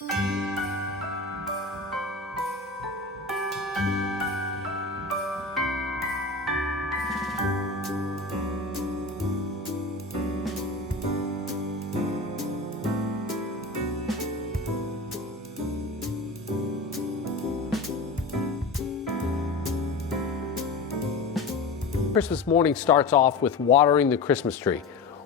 Christmas morning starts off with watering the Christmas tree.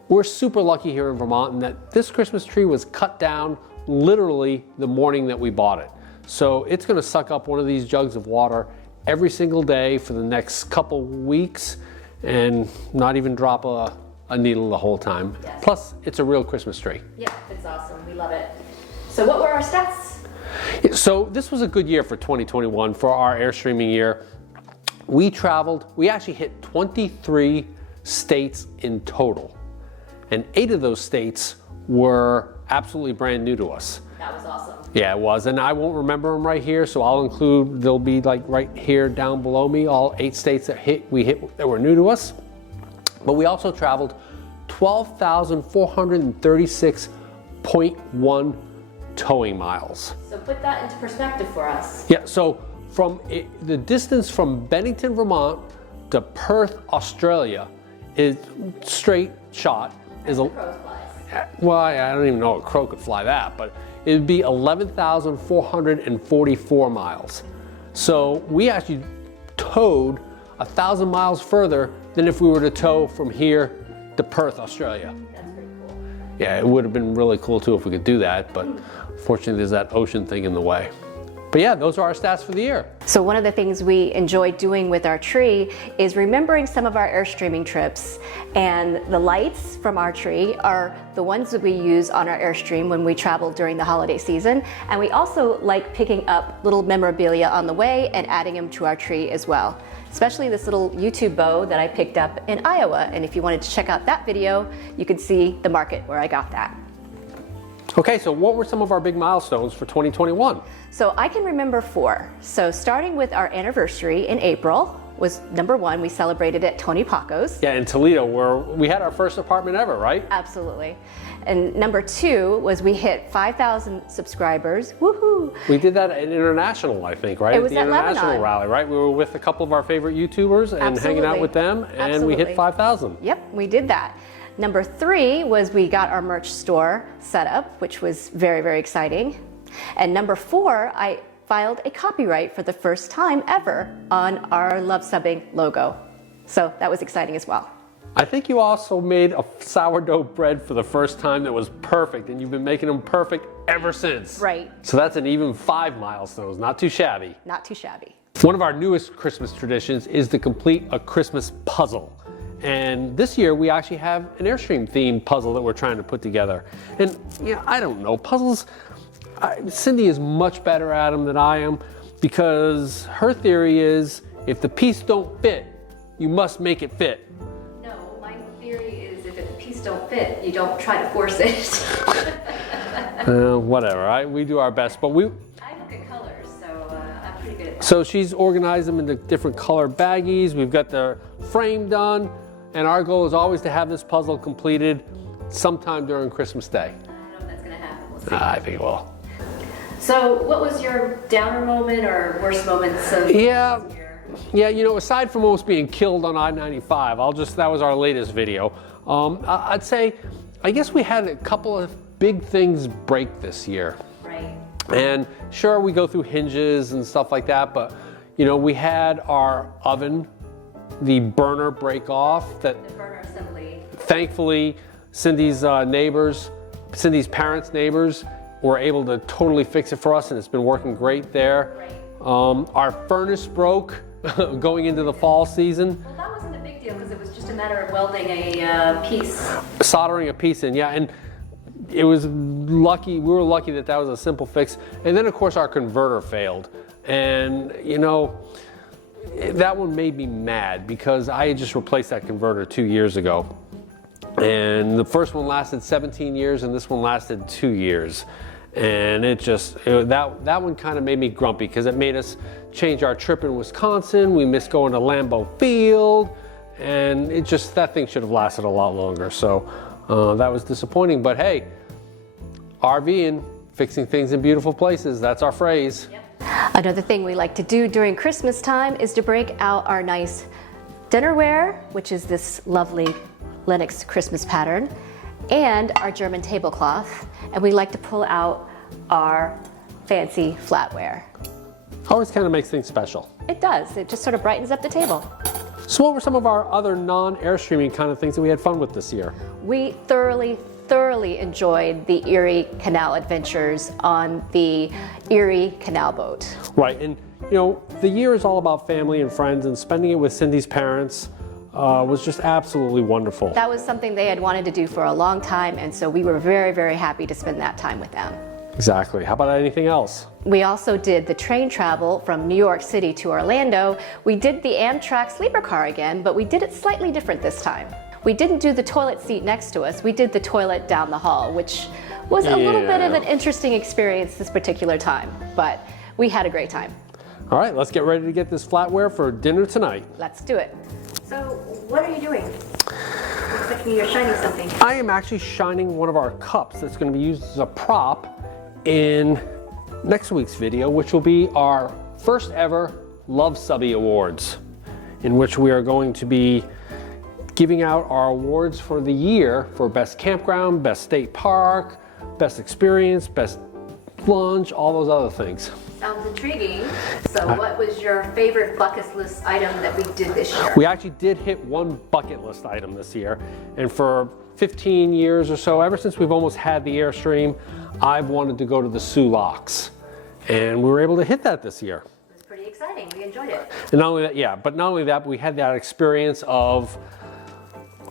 We're super lucky here in Vermont in that this Christmas tree was cut down literally the morning that we bought it. So it's going to suck up one of these jugs of water every single day for the next couple weeks and not even drop a needle the whole time. Yes. Plus, it's a real Christmas tree. Yep, it's awesome. We love it. So what were our stats? So this was a good year for 2021 for our Airstreaming year. We traveled, we actually hit 23 states in total. And 8 of those states were absolutely brand new to us. That was awesome. Yeah, it was. And I won't remember them right here, so I'll include, they'll be like right here down below me, all 8 states that we hit that were new to us. But we also traveled 12,436.1 towing miles. So put that into perspective for us. Yeah, so the distance from Bennington, Vermont to Perth, Australia is straight shot. Is a Crow flies. Well, I don't even know a crow could fly that, but it would be 11,444 miles. So we actually towed 1,000 miles further than if we were to tow from here to Perth, Australia. That's pretty cool. Yeah, it would have been really cool too if we could do that, but fortunately there's that ocean thing in the way. But yeah, those are our stats for the year. So one of the things we enjoy doing with our tree is remembering some of our Airstreaming trips. And the lights from our tree are the ones that we use on our Airstream when we travel during the holiday season. And we also like picking up little memorabilia on the way and adding them to our tree as well. Especially this little YouTube bow that I picked up in Iowa. And if you wanted to check out that video, you could see the market where I got that. Okay, so what were some of our big milestones for 2021? So I can remember 4. So starting with our anniversary in April was number 1. We celebrated at Tony Paco's. Yeah, in Toledo, where we had our first apartment ever, right? Absolutely. And number 2 was we hit 5,000 subscribers. Woohoo! We did that at International, I think, right? It was at the at International Lebanon. rally, right? We were with a couple of our favorite YouTubers and hanging out with them, and we hit 5,000. Yep, we did that. Number 3 was we got our merch store set up, which was very, very exciting. And number 4, I filed a copyright for the first time ever on our Luv Subbin logo. So that was exciting as well. I think you also made a sourdough bread for the first time that was perfect, and you've been making them perfect ever since. Right. So that's an even 5 milestones, not too shabby. Not too shabby. One of our newest Christmas traditions is to complete a Christmas puzzle. And this year we actually have an Airstream themed puzzle that we're trying to put together. And you know, I don't know, puzzles, Cindy is much better at them than I am, because her theory is if the piece don't fit, you must make it fit. No, my theory is if the piece don't fit, you don't try to force it. Whatever, we do our best, but we... I look at colors, so I'm pretty good at that. So she's organized them into different color baggies. We've got the frame done. And our goal is always to have this puzzle completed sometime during Christmas Day. I don't know if that's going to happen. We'll see. I think it will. So what was your downer moment or worst moments of Yeah, this year? yeah. You know, aside from almost being killed on I-95, that was our latest video. I'd say, I guess we had a couple of big things break this year. Right. And sure, we go through hinges and stuff like that, but you know, we had our oven, the burner break off that The burner assembly. thankfully Cindy's parents' neighbors were able to totally fix it for us, and it's been working great there. Right. Our furnace broke going into the fall season. Well, that wasn't a big deal because it was just a matter of welding a piece. Soldering a piece in, yeah, and it was lucky, we were lucky that was a simple fix. And then of course our converter failed, and you know, that one made me mad because I had just replaced that converter 2 years ago. And the first one lasted 17 years and this one lasted 2 years. And that one kind of made me grumpy because it made us change our trip in Wisconsin. We missed going to Lambeau Field, and that thing should have lasted a lot longer. So that was disappointing, but hey, RVing, fixing things in beautiful places. That's our phrase. Another thing we like to do during Christmas time is to break out our nice dinnerware, which is this lovely Lenox Christmas pattern, and our German tablecloth. And we like to pull out our fancy flatware. Always kind of makes things special. It does. It just sort of brightens up the table. So what were some of our other non-Airstreaming kind of things that we had fun with this year? We thoroughly enjoyed the Erie Canal adventures on the Erie Canal boat. Right, and you know, the year is all about family and friends, and spending it with Cindy's parents was just absolutely wonderful. That was something they had wanted to do for a long time, and so we were very happy to spend that time with them. Exactly. How about anything else? We also did the train travel from New York City to Orlando. We did the Amtrak sleeper car again, but we did it slightly different this time. We didn't do the toilet seat next to us. We did the toilet down the hall, which was a little bit of an interesting experience this particular time, but we had a great time. All right, let's get ready to get this flatware for dinner tonight. Let's do it. So, what are you doing? Looks like you're shining something. I am actually shining one of our cups that's going to be used as a prop in next week's video, which will be our first ever Luv Subbin Awards, in which we are going to be giving out our awards for the year for best campground, best state park, best experience, best lunch, all those other things. Sounds intriguing. So what was your favorite bucket list item that we did this year? We actually did hit one bucket list item this year, and for 15 years or so, ever since we've almost had the Airstream, I've wanted to go to the Soo Locks, and we were able to hit that this year. It was pretty exciting. We enjoyed it. And not only that, yeah, but not only that, we had that experience of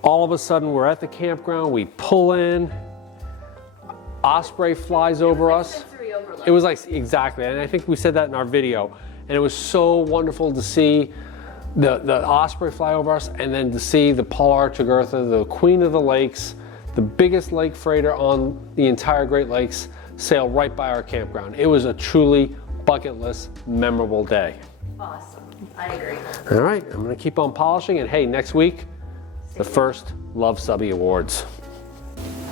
all of a sudden we're at the campground, we pull in, osprey flies over us. It was like, exactly, and I think we said that in our video, and it was so wonderful to see the osprey fly over us, and then to see the Polar Jugurtha, the queen of the lakes, the biggest lake freighter on the entire Great Lakes, sail right by our campground. It was a truly bucket list, memorable day. Awesome, I agree. All right, I'm gonna keep on polishing, and hey, next week, the first Luv Subbin Awards.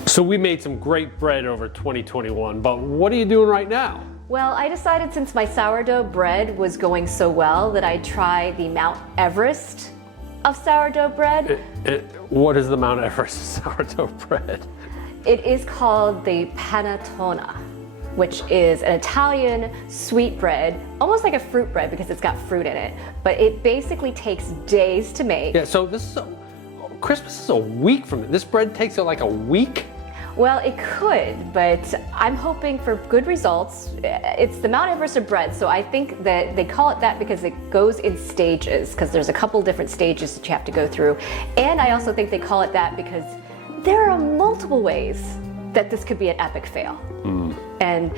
So we made some great bread over 2021, but what are you doing right now? Well, I decided since my sourdough bread was going so well that I'd try the Mount Everest of sourdough bread. What is the Mount Everest of sourdough bread? It is called the panettone, which is an Italian sweet bread, almost like a fruit bread because it's got fruit in it, but it basically takes days to make. Yeah, so this is Christmas is a week from it. This bread takes it like a week? Well, it could, but I'm hoping for good results. It's the Mount Everest of bread, so I think that they call it that because it goes in stages, because there's a couple different stages that you have to go through. And I also think they call it that because there are multiple ways that this could be an epic fail. And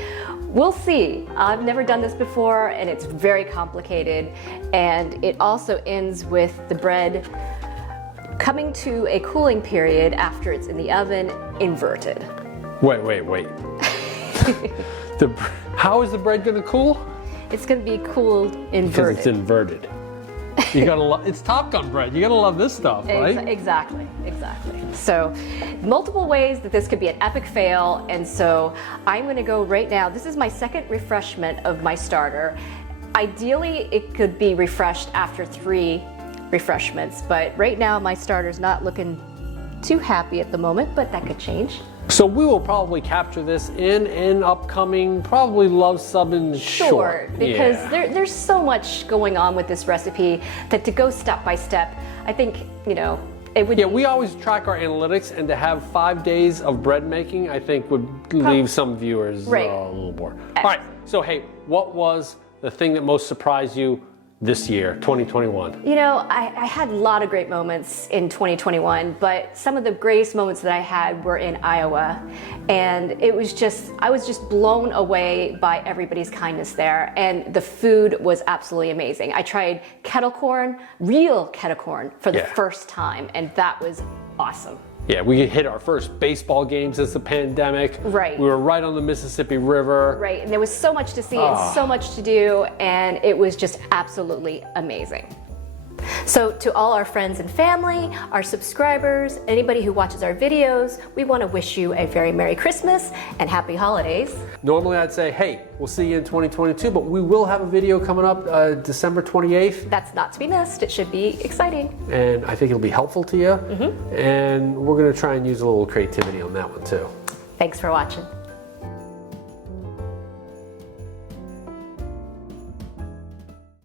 we'll see. I've never done this before, and it's very complicated. And it also ends with the bread coming to a cooling period after it's in the oven, inverted. Wait. How is the bread gonna cool? It's gonna be cooled inverted. Because it's inverted. You gotta love, it's Top Gun bread. You gotta love this stuff, right? Exactly. So, multiple ways that this could be an epic fail, and so I'm gonna go right now. This is my second refreshment of my starter. Ideally, it could be refreshed after 3 refreshments, but right now my starter's not looking too happy at the moment, but that could change. So we will probably capture this in an upcoming, probably Luv Subbin short. Because there's so much going on with this recipe that to go step by step, I think, it would. Yeah, we always track our analytics, and to have 5 days of bread making, I think would leave some viewers a little bored. All right, so hey, what was the thing that most surprised you this year, 2021? I had a lot of great moments in 2021, but some of the greatest moments that I had were in Iowa. And I was just blown away by everybody's kindness there. And the food was absolutely amazing. I tried kettle corn, real kettle corn, for the first time, and that was awesome. Yeah, we hit our first baseball game since the pandemic. Right. We were right on the Mississippi River. Right, and there was so much to see and so much to do, and it was just absolutely amazing. So to all our friends and family, our subscribers, anybody who watches our videos, we want to wish you a very Merry Christmas and Happy Holidays. Normally I'd say, hey, we'll see you in 2022, but we will have a video coming up December 28th. That's not to be missed. It should be exciting. And I think it'll be helpful to you. And we're going to try and use a little creativity on that one too. Thanks for watching.